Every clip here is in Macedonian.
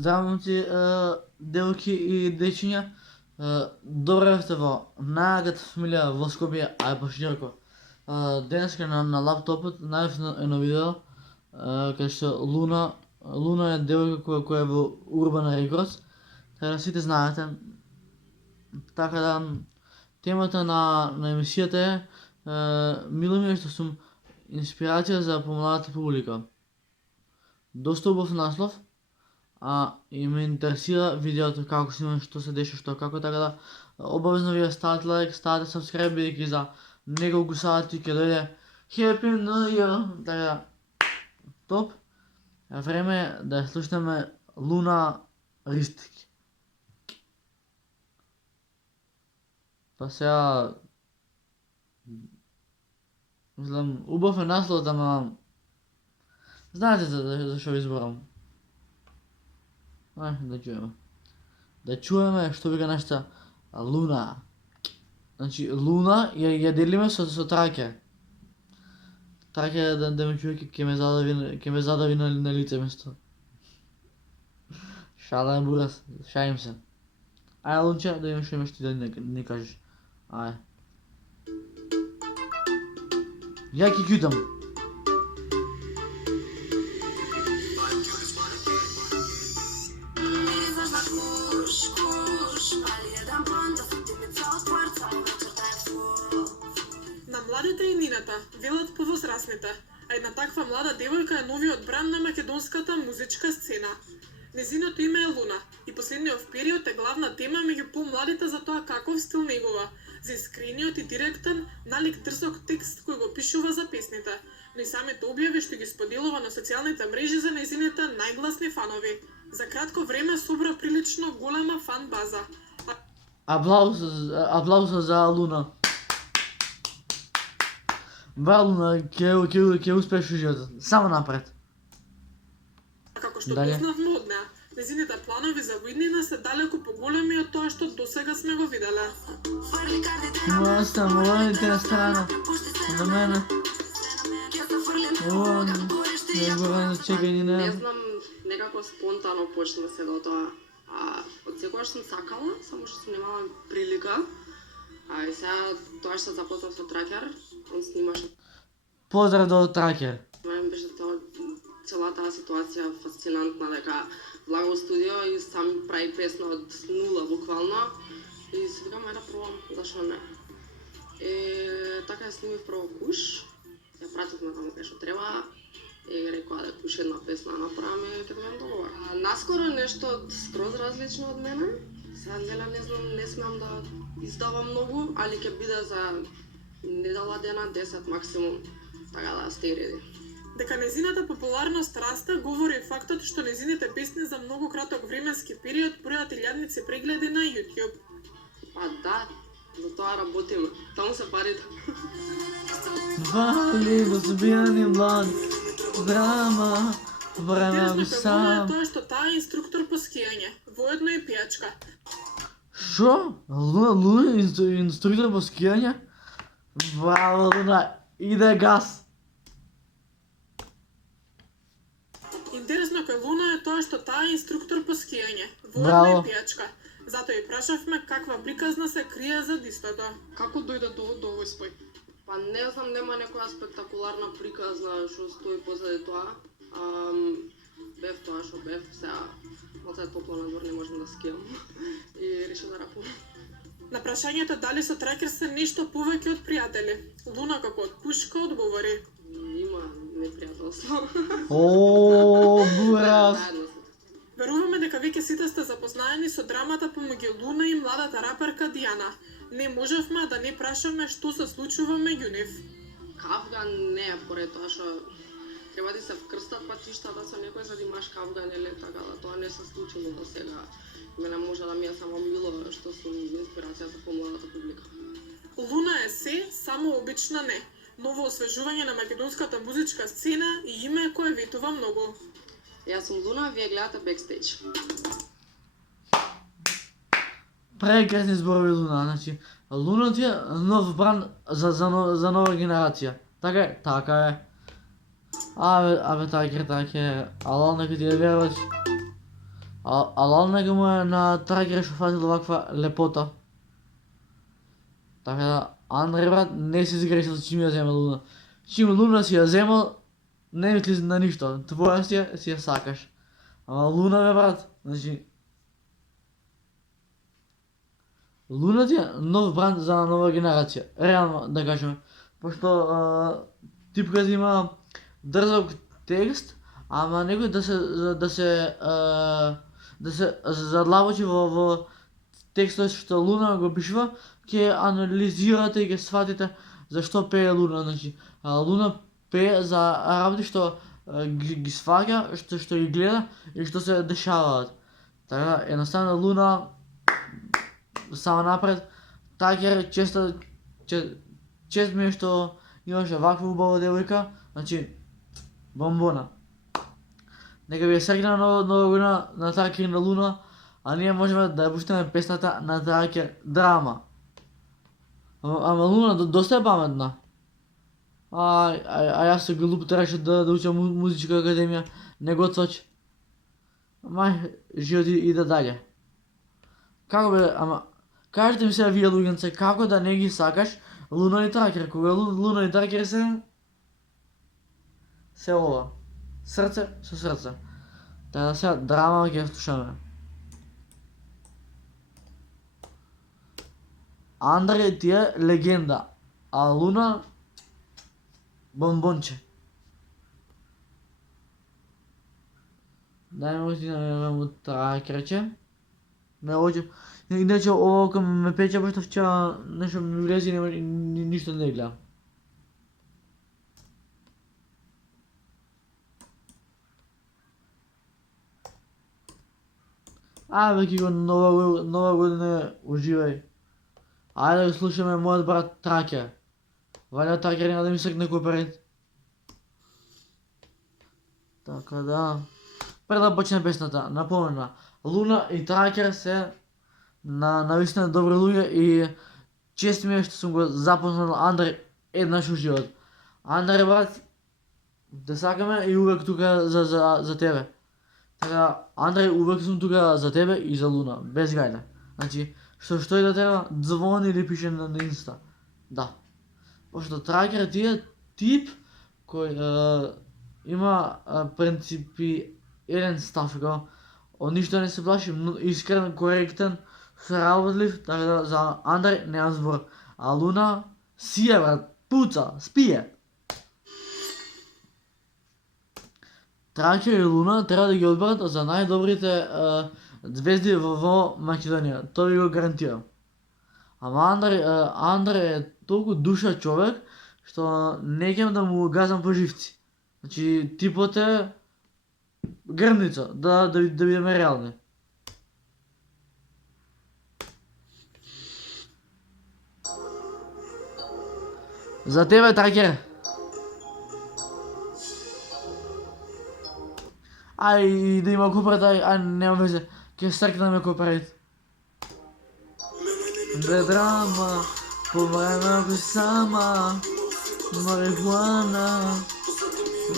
Здраво, момци, девојки и дечиња. Добро сте во најагата фамилија во Скопје, а и пошироко. Денеска на лаптопот најавно едно видео кај што Луна е девојка која е во Урбан Рекордс. Така да сите знаете. Така да темата на емисијата е мило ми е што сум инспирација за помладата публика. Доста убав наслов, и ме интересира видеото како снимам, што се деша, што како, така да обавезно ви ставате лайк, ставате subscribe, бидејќи за неколку сати ќе дојде Happy New Year, така да топ. Време е да ја слушнеме Луна Ристик. Па сега мислам, убав е насловот, ама знаете за што ви зборам. Да чуеме. Да чуеме што вика нашата Луна. Значи, Луна ја делиме со Тракер. Тракер да ме чуе ќе ме задави на лице место. Шала е бурас, шајим се. Ајде, Лунче, да имаш имаш ти да ни кажеш. Ајде. Ја ќе кјутам. Младите и нината велат повозрасните, а една таква млада девојка е новиот бранд на македонската музичка сцена. Незиното име е Луна и последниот период е главна тема меѓу помладите за тоа каков стил негова, за искрениот и директен, налик дрзок текст кој го пишува за песните, но и самите објави што ги споделува на социјалните мрежи за незините најгласни фанови. За кратко време собра прилично голема фан база. Аплаус за Луна. Бра, Луна, ќе успееш во животот. Само напред. Како што познавме од неа, незините планови за виднина се далеку поголеми од тоа што досега сме го виделе. Моста, молите на страна. За мене. Не знам, некако спонтано почна се до тоа. Од секогаш сум сакала, само што сум немала прилика. И сега тоа што започнав со Тракер, он снимаше. Поздрав до Тракер. Мене беше цела таа ситуација фасцинантна, дека влага во студио и сам прави песна од нула буквално. И си викам, да пробам, зашо не. Така ја снимив прво Куш, ја пративме таму кај што треба. И рекоа дека уште една песна направиме, ќе дојдем договор. Наскоро нешто скроз различно од мене. Сега не знам, не смеам да издавам многу, али ќе биде за недела дена, 10 максимум, така да stay ready. Дека незината популарност расте, говори фактот што незините песни за многу краток временски период бројат илјадници прегледи на YouTube. Па да, за тоа работиме. Таму се парите. Вали до збијани млад, драма, време го Интересно сам. е тоа што таа е инструктор по скијање, воедно и пијачка. Шо? Луна инструктор по скијање? Браво, Луна, иде газ. Интересно кај Луна е тоа што таа е инструктор по скијање, воедно Браво. и пијачка. Затоа и прашавме каква приказна се крие за истото. Како дојде до овој спој? Па не знам, нема некоја спектакуларна приказна што стои позади тоа. Бев тоа што бев, сега малце е топло надвор, не можам да скијам. И решив да рапувам. На прашањето дали со Тракер се нешто повеќе од пријатели, Луна како од пушка одговори. Има непријателство. О, бурас. Заедно сме. Веруваме дека веќе сите сте запознаени со драмата помеѓу Луна и младата раперка Дијана. Не можевме да не прашаме што се случува меѓу нив. Кавга не е поред тоа што треба да се вкрстат патиштата со некој за да имаш кавга, нели, така да тоа не се случило до сега. Мене може да ми е само мило што сум инспирација за помладата публика. Луна е се, само обична не. Ново освежување на македонската музичка сцена и име кое ветува многу. Јас сум Луна, вие гледате Бекстејдж. Прекрасни зборови, Луна. Значи, Луна ти е нов бранд за нова генерација. Така е? Така е. Абе, Тракер, ала нека ти да веруваш. Ала него му е на тракер што фатил ваква лепота. Така да, Андре брат не си сгрешил чим ја зема Луна. Чим Луна си ја земал, не мисли на ништо. Твоја си ја сакаш. Ама Луна бе брат, значи Луна ти е нов бранд за нова генерација. Реално да кажеме. Пошто типката има дрзок текст, ама некој да се задлабочи во текстот што Луна го пишува, ќе анализирате и ќе сватите зашто пее Луна. Значи, Луна пее за работи што ги сваќа, што ги гледа и што се дешаваат. Така, едноставно Луна само напред, Такер чест ми е што имаше ваква убава девојка, значи бомбона. Нека ви е среќна нова година на Такер и на Луна, а ние можеме да ја пуштиме песната на Такер Драма. Ама Луна доста е паметна. А јас се глуп требаше да учам музичка академија, не готвач. Мај, живот иде дале. Како бе, ама кажете ми сега вие луѓенце, како да не ги сакаш Луна и Тракер, кога Луна и Тракер се ова. Срце со срце. Така да сега Драма ќе слушаме. Андре ти е легенда, а Луна бомбонче. Дај ме ти намерам од Тракерче. Не оđe. Иначе ово кога ме пече, пошто вчера нешто ми влезе и ништо не гледам. Веќе го нова година уживај. Ајде да слушаме мојот брат Тракер. Валя Тракер нема да ми сркне копрет. Така да. Пред да почне песната, напомена. Луна и Тракер се навистина добри луѓе и чест ми е што сум го запознал Андре еднаш у живот. Андре брат, те сакаме и увек тука за тебе. Така, Андре, увек сум тука за тебе и за Луна, без гајда. Значи, што и да треба, звони или пише на Инста. Да. Пошто Тракер ти е тип кој има принципиелен став, од ништо не се плаши, искрен, коректен, сработлив, така да за Андре немам збор. А Луна сие брат, пуца, спие. Тракер и Луна треба да ги одберат за најдобрите звезди во Македонија, тоа ви го гарантирам. Ама Андре е толку душа човек, што не ќем да му газам по живци. Значи, типот е грмница, да бидеме реални. За тебе, Тракер. Ај да има копрет, нема везе, ќе сркнеме копрет. Да драма, по време ако сама, марихуана,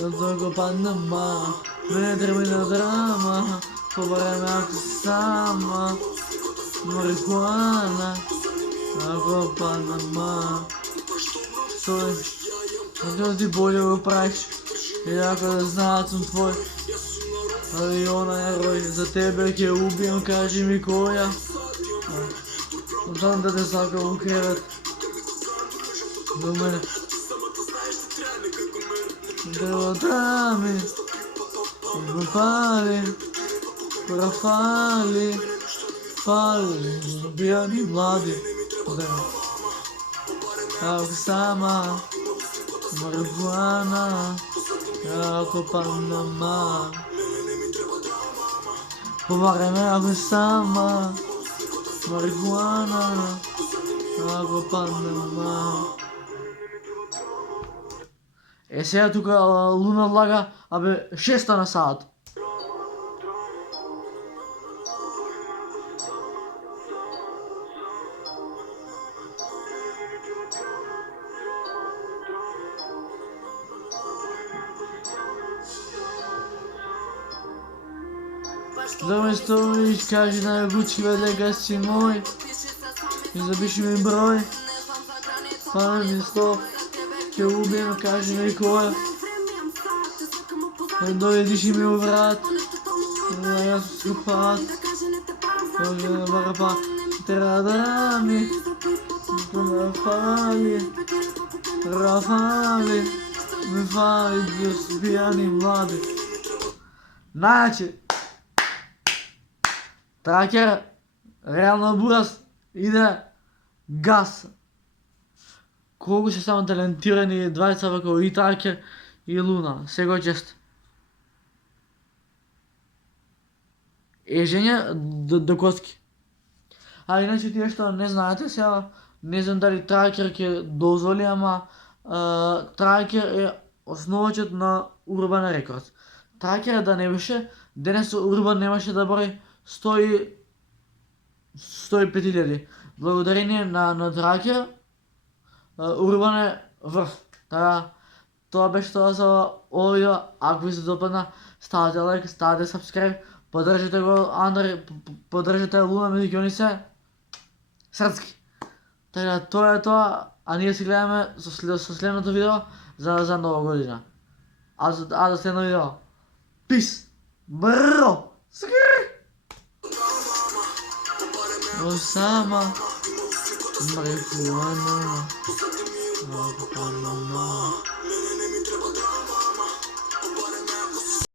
дълго Панама, не треба на драма, по време ако сама, марихуана, ако Панама. Стой, ако ти болje го правиш, и ако да знаат сум твой, ali ona je roj, za tebe ќе убијам, кажи ми која. Знам да те сакам у кревет. До мене. Делата ми го пали, профали, фали, убијани млади. Ако сама, марихуана, ако Панама. По време ако сама, марихуана, ако Панама. Сега тука Луна лага, 6 на саат. Дома стоиш, кажи на Гучи ведега си мой. И запиши ми брой. Памет слов. Ке убием, кажи ми кој. Дојдиш ми у врат. Јас скупат. Може да варпа. Треба ми. Рафали. Ми фали пијани млади. Значи, Тракер, реално Бурас иде газ. Колку се само талентирани двајца како и Тракер и Луна, сега чест. Ежење до коски. А иначе тие што не знаете, сега не знам дали Тракер ќе дозволи, ама Тракер е основачот на Урбан Рекордс. Тракер да не беше, денес Урбан немаше да брои 105.000. Благодарение на Тракер, Урбан е врв. Тоа беше тоа за овој. Ако ви се допадна, ставате лайк, ставате сабскрайб, поддржите го Андре, поддржите Луна Медикјонисе, срцки. Така, тоа е тоа, а ние се гледаме со следното видео за нова година. А за следно видео. Peace. Бро. Osama. Marihuana.